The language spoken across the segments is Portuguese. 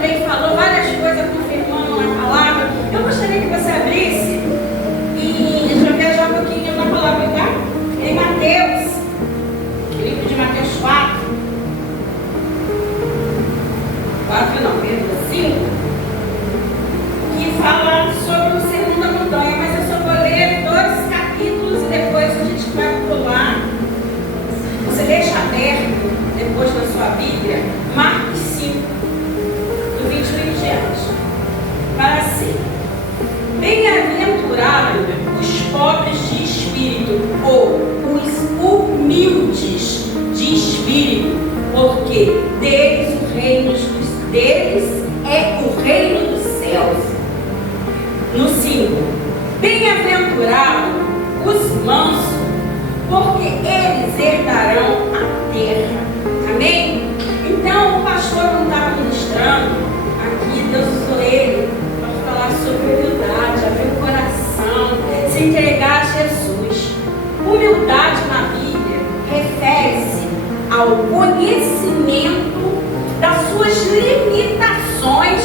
também falou várias coisas confirmando a palavra. Eu gostaria que você abrisse e já viajar um pouquinho na palavra, tá? Em Mateus, livro de Mateus 4, perdão, 5, que fala sobre o Sermão da Montanha, mas eu só vou ler 2 capítulos e depois a gente vai pular. Você deixa aberto, depois na sua Bíblia, Marcos 5, do 21 em diante. Para assim: bem-aventurados os pobres de espírito, ou os humildes de espírito, porque deles é o reino dos céus. No 5, bem-aventurados os mansos, porque eles herdarão a terra. Amém? Então, o pastor não estava ministrando aqui, Deus usou ele para falar sobre humildade, abrir o coração, se entregar a Jesus. Humildade na Bíblia refere-se ao conhecimento das suas limitações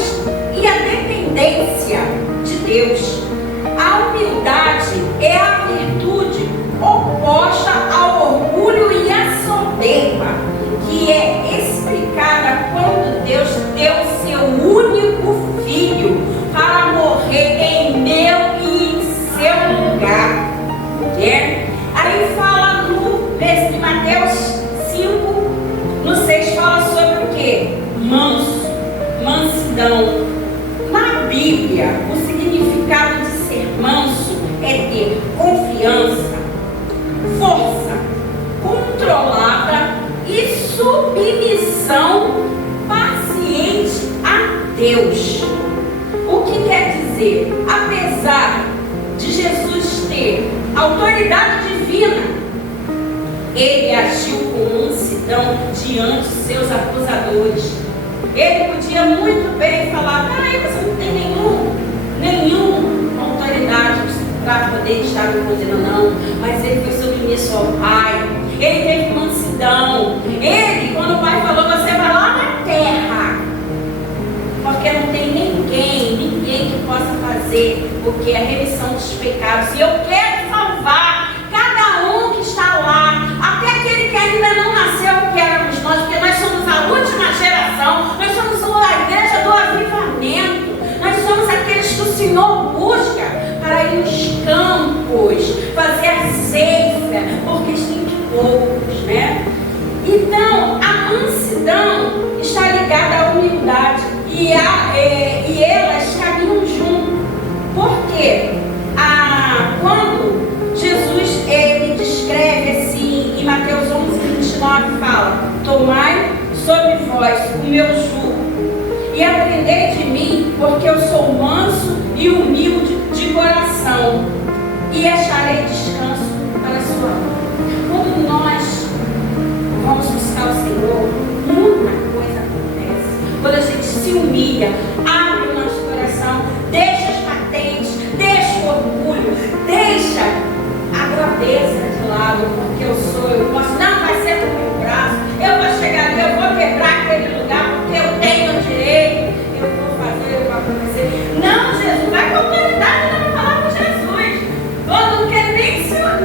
e a dependência de Deus. A humildade é a virtude oposta ao orgulho e à soberba, que é explicada quando Deus deu seu único filho para morrer em meu e em seu lugar. Aí fala no Mateus 5, no 6, fala sobre o que? Mansidão. Na Bíblia, o significado de ser manso é ter confiança, força controlada e submissão paciente a Deus. O que quer dizer? Apesar de Jesus ter autoridade divina, ele agiu com mansidão diante de seus acusadores. Ele podia muito bem falar: peraí, você não tem nenhuma autoridade para poder estar me condenando, não. Mas ele foi submisso ao Pai. Ele teve mansidão. Ele, quando o Pai falou, você vai lá na terra, porque não tem ninguém que possa fazer o que é a remissão dos pecados. E eu quero salvar cada um que está lá, até aquele que ainda não nasceu, que éramos nós, porque nós somos a última geração. Nós somos a igreja do avivamento. Nós somos aqueles que o Senhor busca para ir nos campos, fazer a ceifa, porque tem poucos, né? Então, a mansidão está ligada à humildade e elas caminham junto. Porque quando Jesus ele descreve assim, em Mateus 11:29, fala: tomai sobre vós o meu jugo e aprendei de mim, porque eu sou manso e humilde de coração, e acharei descanso para a sua alma. Quando nós vamos buscar o Senhor, muita coisa acontece. Quando a gente se humilha, abre o nosso coração, deixa as patentes, deixa o orgulho, deixa a grandeza de lado, porque eu posso, não vai ser com o meu braço, eu vou chegar ali, eu vou quebrar aquele lugar, porque eu tenho direito, eu vou fazer, eu vou acontecer. Não, Jesus, vai com autoridade na palavra de Jesus. Eu não quero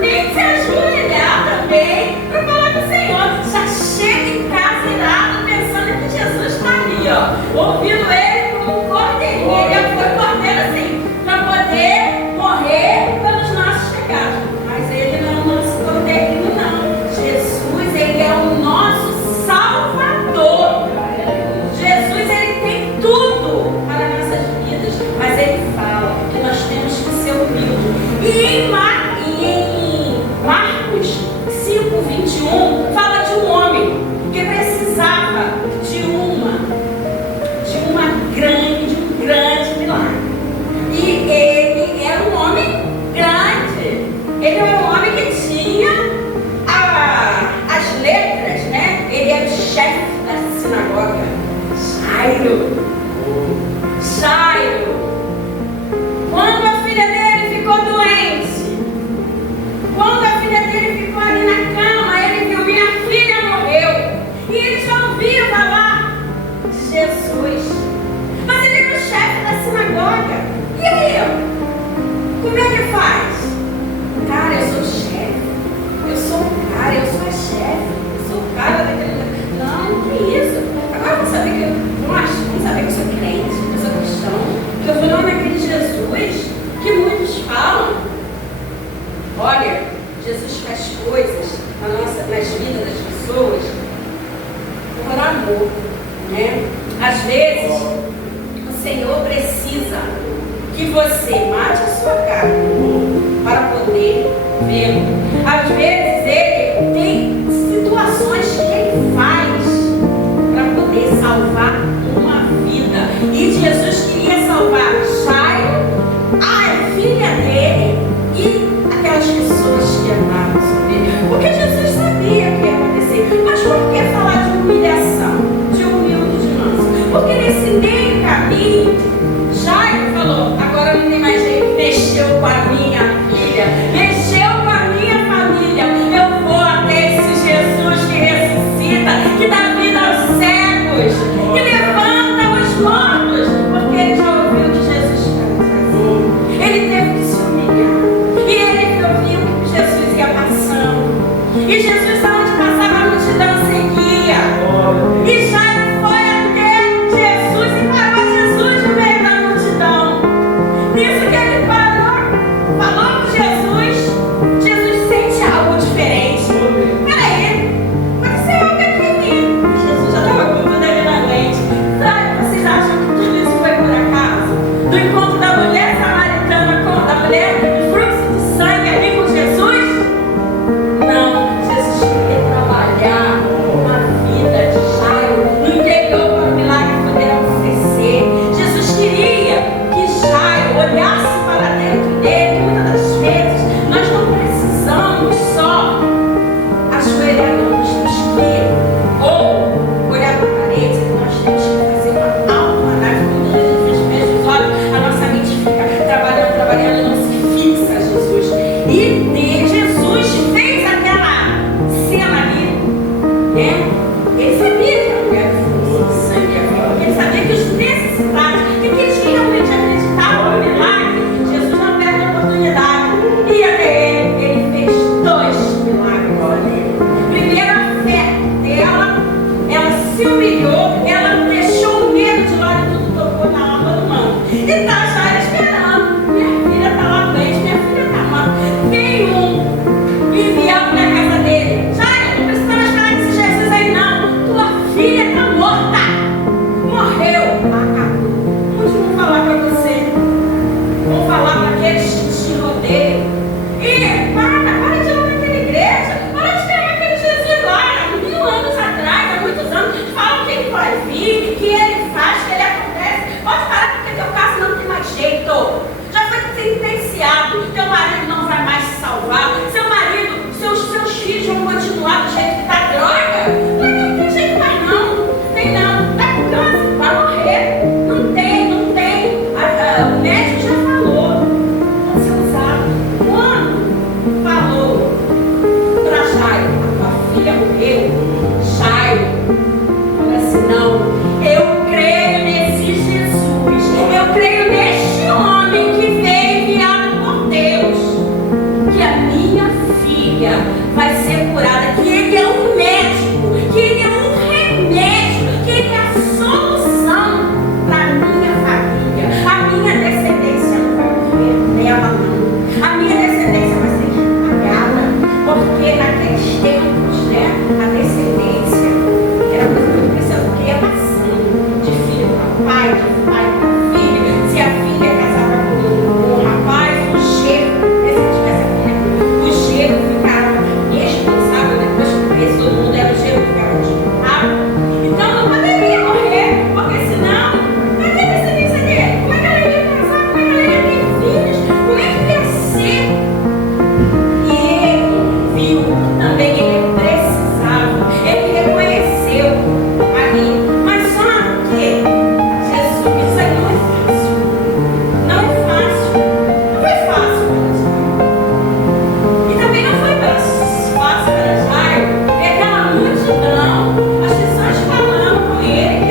nem se ajoelhar também para falar com o Senhor. Já chega em casa irado, pensando que Jesus está ali, ó, ouvindo ele como um cordeirinho. Ele foi cordeiro assim, para poder morrer pelos nossos pecados. Mas ele não é o nosso cordeirinho, não. Jesus, ele é o nosso Salvador. Jesus, ele tem tudo para nossas vidas, mas ele fala que nós temos que ser humildes. E em Marcos 5:21 fala de um homem que precisava de uma O Senhor precisa que você mate a sua carne para poder vê-lo. Às vezes ele tem situações que ele faz para poder salvar uma vida. E Jesus queria salvar Jairo, a filha dele e aquelas pessoas que andavam sobre ele. Porque Jesus sabia o que ia acontecer. Mas por que falar de humilhação, de humilde, de manso? Porque nesse meio caminho, Jairo falou: agora não tem mais jeito, mexeu com a minha filha, mexeu com a minha família. Eu vou até esse Jesus que ressuscita, que dá vida aos cegos, que levanta os mortos, porque ele já ouviu de Jesus que ele teve que se humilhar. E ele ouviu que Jesus ia passando. E Jesus, aonde passava, a multidão seguia. E Jairo foi até Jesus e parou Jesus no meio da multidão. Nisso que ele parou, falou com Jesus. Jesus sente algo diferente. Peraí, aconteceu algo aqui em mim. Jesus já estava com tudo ali na mente. Sabe, vocês acham que tudo isso foi por acaso? Do encontro da mulher samaritana com a mulher do fluxo de sangue ali com Jesus? Não, Jesus queria trabalhar na vida de Jairo, no interior, para o milagre poder acontecer. Jesus queria que Jairo olhasse para dentro dele. Muitas das vezes nós não precisamos só ajoelhar nos espelho ou olhar para a parede. Nós temos que fazer uma autoanálise. Quando a gente fecha os olhos, a nossa mente fica trabalhando, não se fixa Jesus. E Jesus fez aquela cena ali, né? Ele sabia que a mulher do sangue ia vir, porque ele sabia que os necessitados, que aqueles que realmente acreditavam no milagre, Jesus não perde a oportunidade. E até ele fez 2 milagres ali. Primeiro, a fé dela, ela se humilhou, ela deixou o medo de lado e tudo tocou na alma do manto. E tá já esperando. Minha filha tá lá frente, minha filha tá lá. Vem um enviado na casa dele. Jairo, não precisa mais falar desse Jesus aí não. Tua filha tá morta. Morreu. Acabou. Onde vão falar pra você? Vão falar para aqueles que te rodeiam. E para de ir lá naquela igreja. Para de pegar aquele Jesus lá. Há 1000 anos atrás, há muitos anos. Falam que ele vai vir, que ele faz, que ele acontece. Pode parar porque teu caso não tem mais jeito. Já foi sentenciado. Teu marido não vai mais se salvar. Seu marido, seus filhos vão continuar do jeito que está. Droga. Não tem jeito mais não. Tem não. Tá com câncer. Vai morrer. Não tem. O médico já falou. Pode ser usado. Quando falou para Jairo, a tua filha morreu, Jairo falou assim: não, eu creio nesse Jesus, eu creio neste homem que veio enviado por Deus, que a minha filha vai ser curada, que ele é um médico, que ele é um remédio, que ele é a solução para a minha família. A minha descendência não vai morrer dela não, a minha descendência vai ser apagada, porque naqueles tempos, né, a descendência era uma coisa muito preciosa, porque ia passando de filho para pai, de pai para filho. Se a filha é casada com um rapaz, o genro, se tivesse a filha, o genro ficava responsável depois que conhece todo mundo, era o genro que ficava responsável. Então não poderia morrer, porque senão, vai ter descendência dele. Como é que ela ia casar? Como é que ela ia ter filhos? Como é que ia ser? E ele viu também, ele precisava, ele reconheceu ali. Mas só que Jesus, isso aí não é fácil. Não é fácil. Não foi fácil para Jairo. E também não foi fácil para Jairo ver aquela multidão, as pessoas falando com ele,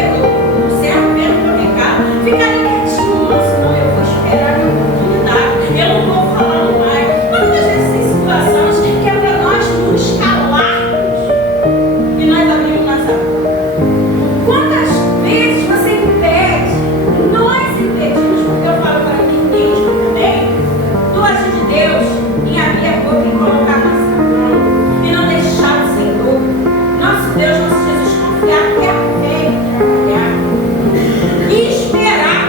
o servo vendo para cá, fica ali quietinho, senão eu vou esperar a minha oportunidade, eu não vou falar mais. Quantas vezes tem situações que é para nós nos calarmos e nós abrimos nossa boca? Quantas vezes você impede, nós impedimos, porque eu falo para mim mesmo também, do agir de Deus em abrir a boca e colocar a nossa mão e não deixar o Senhor, nosso Deus, nosso Jesus, confiar, ter a fé em trabalhar e esperar.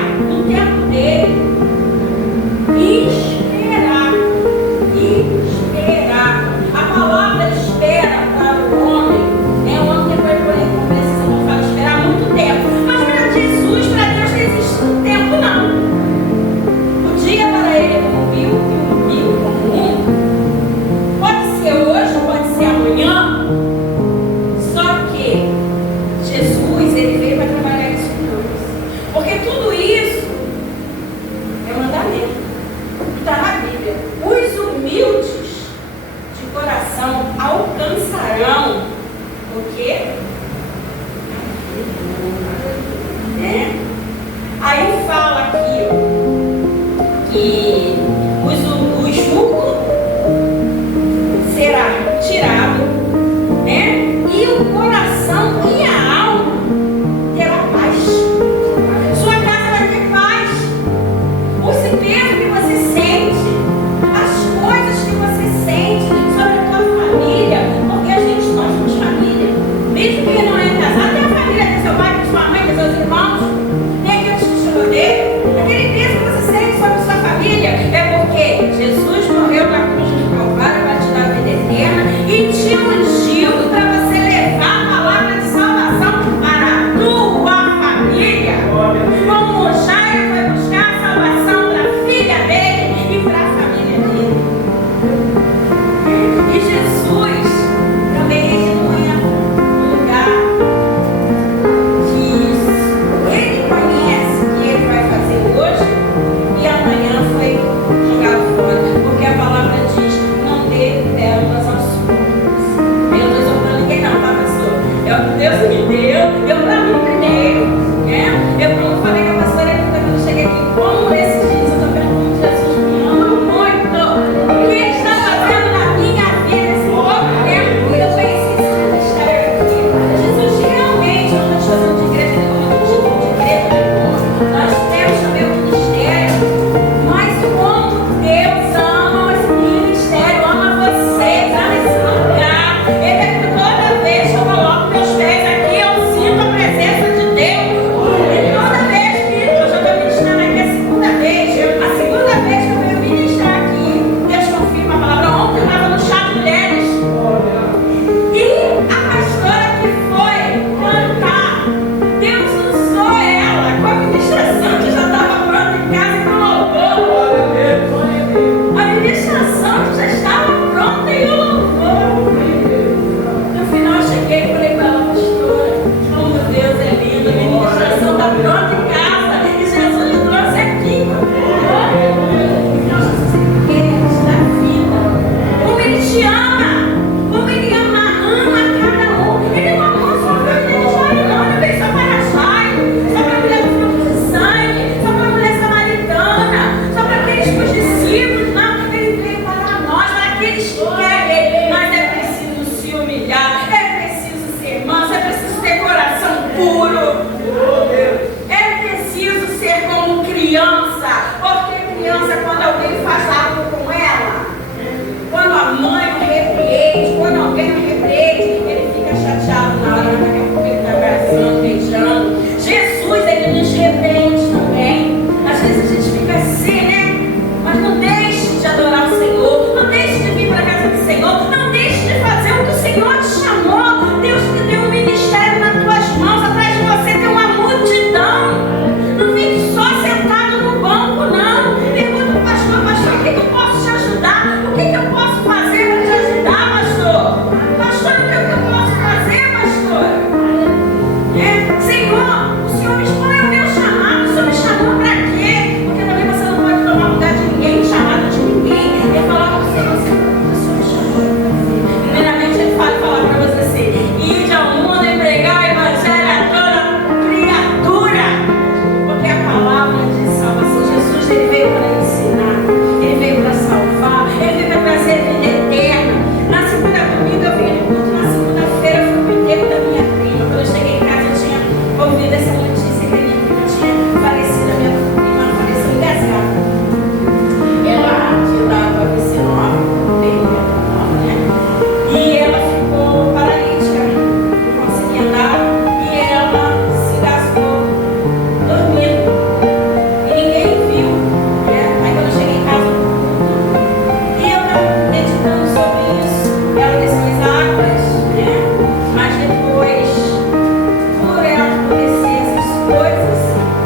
coisas,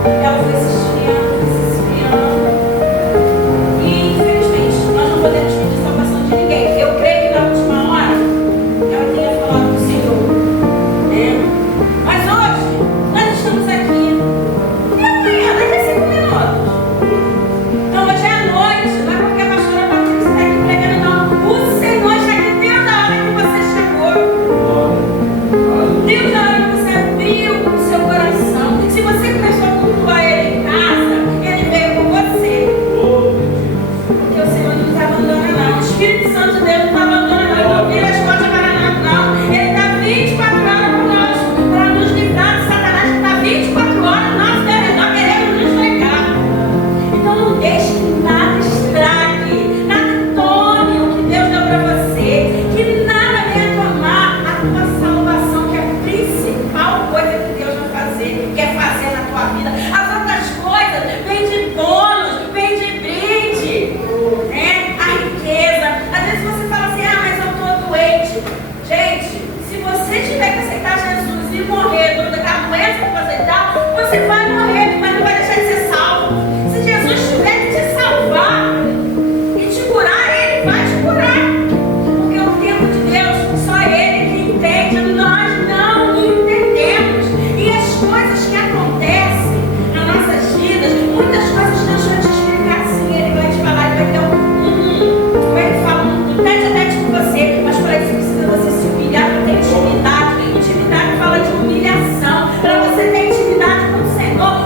ela foi se esfriando. E infelizmente nós não podemos pedir salvação de ninguém. Eu creio que na última hora ela tenha falado com o Senhor, né? Mas hoje nós estamos aqui. E amanhã, daqui a 5 minutos. Então hoje é à noite, não é porque a pastora Patrícia está aqui pregando, não. O Senhor já aqui desde a hora que você chegou. Desde a hora que você abriu o seu coração. Se você começou a cultuar Ele em casa, Ele veio com você. Porque o Senhor não nos abandona, não. O Espírito Santo de Deus não nos abandona, não. Ele não vira as costas para nós, não. Ele está 24 horas conosco para nos livrar de Satanás, que está 24 horas no nosso derredor, querendo nos pegar. Então não deixe que nada estrague, nada tome o que Deus deu para você, que nada venha tomar a tua salvação, que é a principal coisa que Deus vai fazer, quer fazer na tua vida. As outras coisas vêm de bônus, vêm de brinde, né? A riqueza. Às vezes você fala assim, ah, mas eu estou doente. Gente, se você tiver que aceitar Jesus e morrer da doença que você está, você vai morrer, mas não vai deixar de ser salvo. Se Jesus tiver que te salvar e te curar, Ele vai te curar. Porque o tempo de Deus, só Ele que entende, nós não entendemos. E as coisas que acontecem nas nossas vidas, muitas coisas Deus vai te explicar assim, Ele vai te falar, Ele vai ter como é que fala, um tete a tete com você, mas para isso precisa você se humilhar para ter intimidade. Intimidade fala de humilhação. Para você ter intimidade com o Senhor,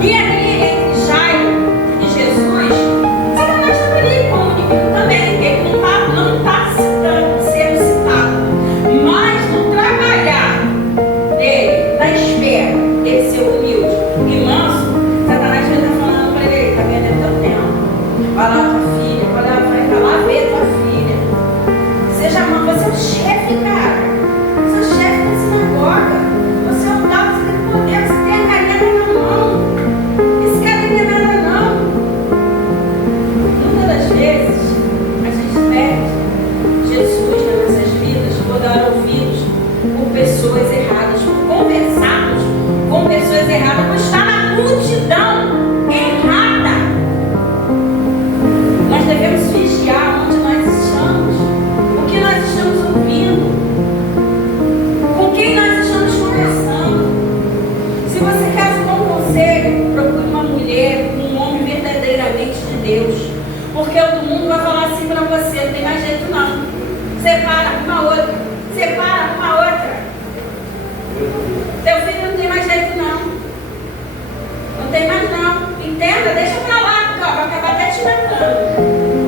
E ali, entre Jairo e Jesus, Satanás está ali como inimigo também. Ele não está sendo citado. Mas no trabalhar dele, na espera dele ser humilde e manso, Satanás vai estar falando para ele: está vendo? É teu tempo. Vai lá, tua filha, vai lá ver tua filha. Seja mãe, você é o chefe, cara. Você é o chefe da sinagoga. Você é o tal, você tem poder, você tem a caneta na mão. Esse cara não é nada, não. Muitas das vezes, a gente perde Jesus nas nossas vidas por dar ouvidos por pessoas erradas, por conversarmos com pessoas erradas, por estar na multidão errada. Nós devemos vigiar onde nós estamos, o que nós estamos ouvindo, com quem nós estamos conversando. Se você quer um bom conselho, procure uma mulher, um homem verdadeiramente de Deus, porque o do mundo vai falar assim para você: não tem mais jeito não, separa uma outra, separa uma outra, teu filho não tem mais jeito não, não tem mais não, entenda, deixa pra lá, porque ó, vai acabar até te matando,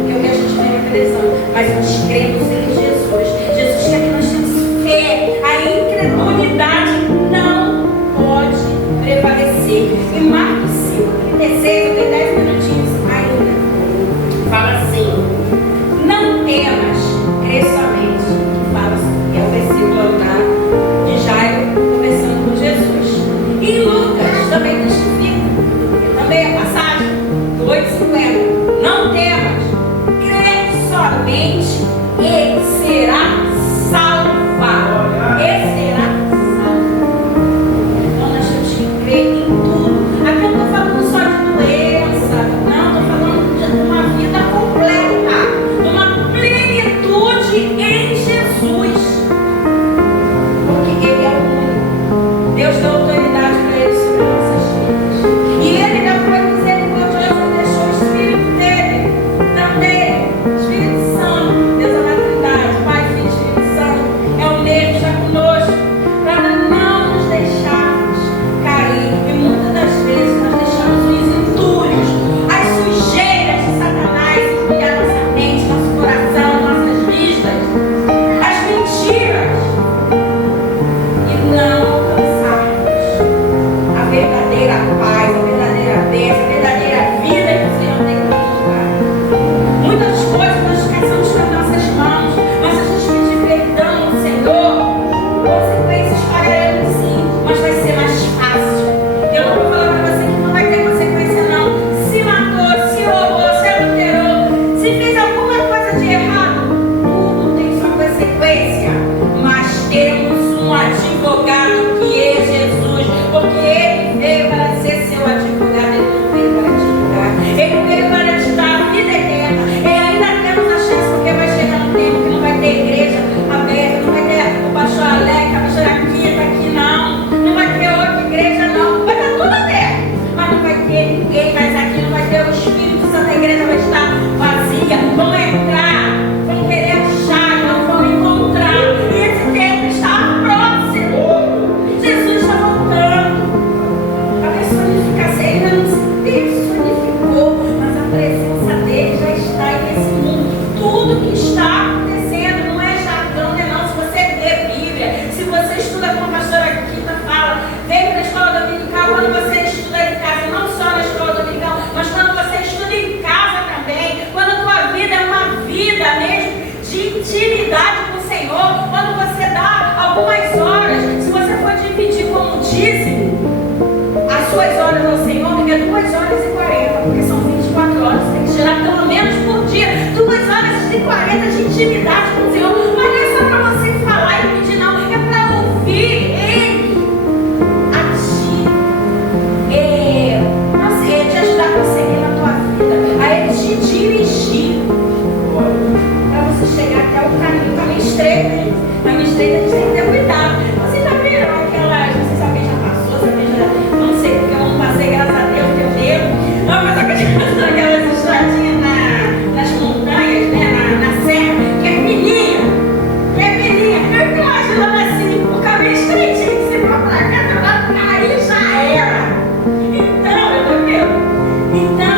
porque o que a gente vem é pressão. Mas nós cremos em Jesus. Jesus quer que nós tenhamos fé. A incredulidade não pode prevalecer. E Marcos 5:36, eu tenho 10 minutinhos ainda, fala assim: não temas, crê somente. Fala assim, é o versículo de Jairo conversando com Jesus. E em Lucas também testifica, também é passagem do 8:50. Não temas, crê somente e será salva. E será salvo. Então nós temos que crer em tudo. Aqui eu não estou falando só de doença, não, estou falando de uma vida completa, de uma plenitude em Jesus. Porque Ele é o único. Deus deu autoridade para Ele sobre nossas vidas. E Ele ainda foi misericordioso e deixou o Espírito dele, também, Espírito Santo, Deus é na Trindade, Pai, Filho e Espírito Santo, é o mesmo, está conosco, para não nos deixarmos cair. E muitas das vezes nós deixamos os entulhos, as sujeiras de Satanás entulhar nossa mente, nosso coração, nossas vistas, as mentiras, e não alcançarmos a verdadeira paz, a verdadeira bênção, a verdadeira vida que o Senhor tem para nos dar. Muitas coisas nós esquecemos com as nossas mãos, mas se a gente pedir perdão ao Senhor, consequências pagaremos sim, mas vai ser mais fácil. Eu não vou falar para você que não vai ter consequência não. Se matou, se roubou, se adulterou, se fez alguma coisa de errado, tudo tem sua consequência. Mas temos um advogado que é Jesus, porque Ele veio para ser seu advogado, Ele não veio para te julgar, Ele veio para te dar a vida eterna. E ainda temos a chance, porque vai chegar um tempo que não vai ter igreja aberta, não vai ter o pastor Alex, a pastora aqui não, não vai ter outra igreja não, vai estar tudo aberto, mas não vai ter ninguém mais aqui, não vai ter o Espírito Santo, a igreja vai estar vazia, vão entrar, vão querer achar, não vão encontrar, e esse tempo está próximo. Jesus está voltando. A personificação ainda não se personificou, mas a presença dele já está aí nesse mundo. Tudo que está acontecendo não é jargão, né, não. Se você lê Bíblia, se você estuda como a pastora Kita fala, vem para a escola dominical, quando você estuda em casa, não só na escola dominical, mas quando você estuda em casa também, quando a tua vida é uma vida mesmo de intimidade com o Senhor, quando você dá algumas horas, se você for dividir como dízimo as suas horas ao Senhor, é 2h40, porque são 24 horas, você tem que tirar pelo menos por dia 2h40 de intimidade com o Senhor. Mas não é só para você falar e pedir, não, é para ouvir Ele a te ajudar a conseguir na tua vida, a Ele te dirigir para você chegar até o caminho, caminho estreito, hein? Caminho estreito a gente tem que ter cuidado. Vocês já viram aquelas, não sei se alguém já passou, se alguém já, não sei, porque eu não passei, graças a Deus, Então,